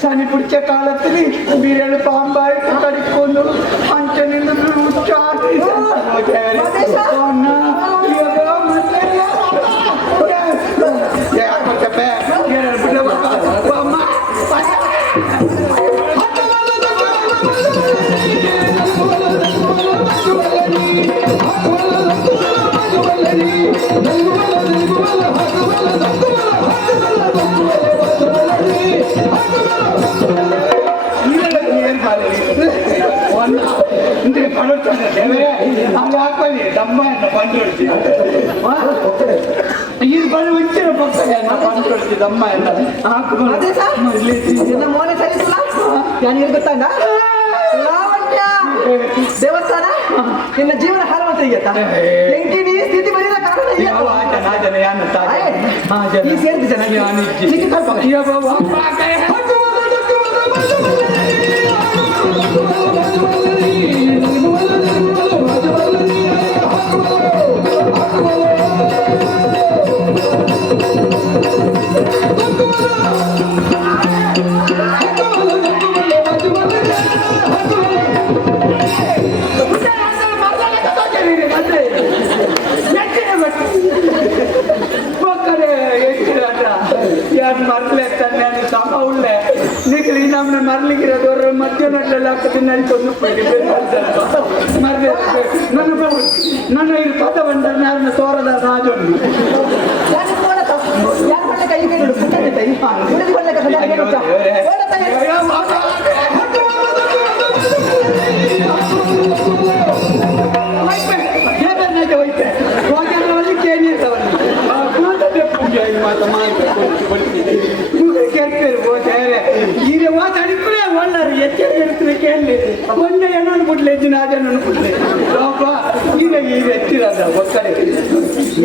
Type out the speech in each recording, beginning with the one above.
சனி பிடிச்ச காலத்துல வீரல் பாம்பாய் கடிக்கொண்டு அஞ்ச நின்று ದೇವಸ್ಥಾನ ನಿನ್ನ ಜೀವನ ಹಾಳುವಂತ ಎಂಟಿನಿ ಸ್ಥಿತಿ ಬರೀ మరలిగిరదోర మధ్యనట్ల లాక్కుని నన్ను నన్ను ఇది పదవంటారు నేను తోరదా రాజు ಮೊನ್ನೆ ಏನೋ ಅನ್ಬಿಟ್ಲೆ ನಾಜನ್ ಅನ್ಬಿಟ್ಲೆ ಎತ್ತಿರದ ಒಕ್ಕಡೆ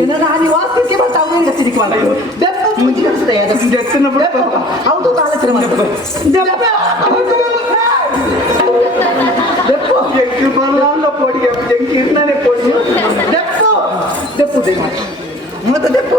ಏನೋ ನಾನು ವಾಸ್ತವಕ್ಕೆ ಮತ್ತೆ ಅವ್ರಿಗೆ ಸಿಕ್ಕಿಲ್ಲ ಎತ್ತಿನ ಬಿಡ ಹೌದು ಆಲೋಚನೆ ದೆಪ್ಪು ಎಂಕಿ ಬರಲ್ಲ ಪೋಡಿಗೆ ಎಂಕಿ ಇರ್ನಾನೆ ಪೋಡಿ ದೆಪ್ಪು ದೆಪ್ಪು ದೆಪ್ಪು ಮತ್ತೆ ದೆಪ್ಪು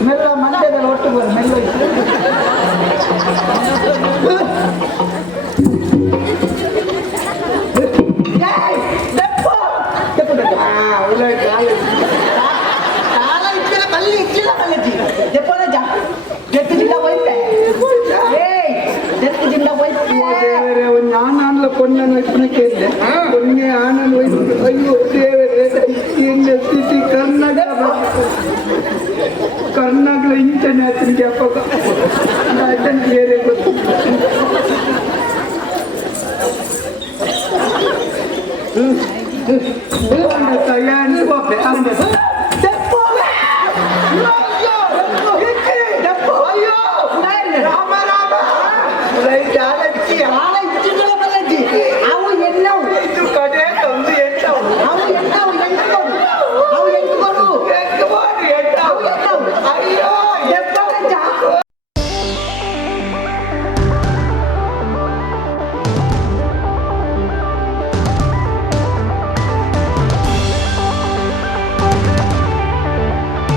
ಮೆಲ್ಲ ಮಂಡ್ಯದಲ್ಲಿ ಒಟ್ಟು ಬರ ಮೆಲ್ಲ ಆನಂದ ಪೊಣ್ಣನ್ನು ಇಪ್ಪನ ಕೇಳಿದೆ ಪೊನ್ನೆ ಆನಂದ ವಯಸ್ಸು ಅಯ್ಯೋ ದೇವರೇ ಏನು ಸ್ಥಿತಿ ಕರ್ನಾಟಕ ಇಂಚನೆ ಹತ್ತಿರಕ್ಕೆ ಅಪ್ಪ ಬೇರೆ ಗೊತ್ತು ತಯಾರಿ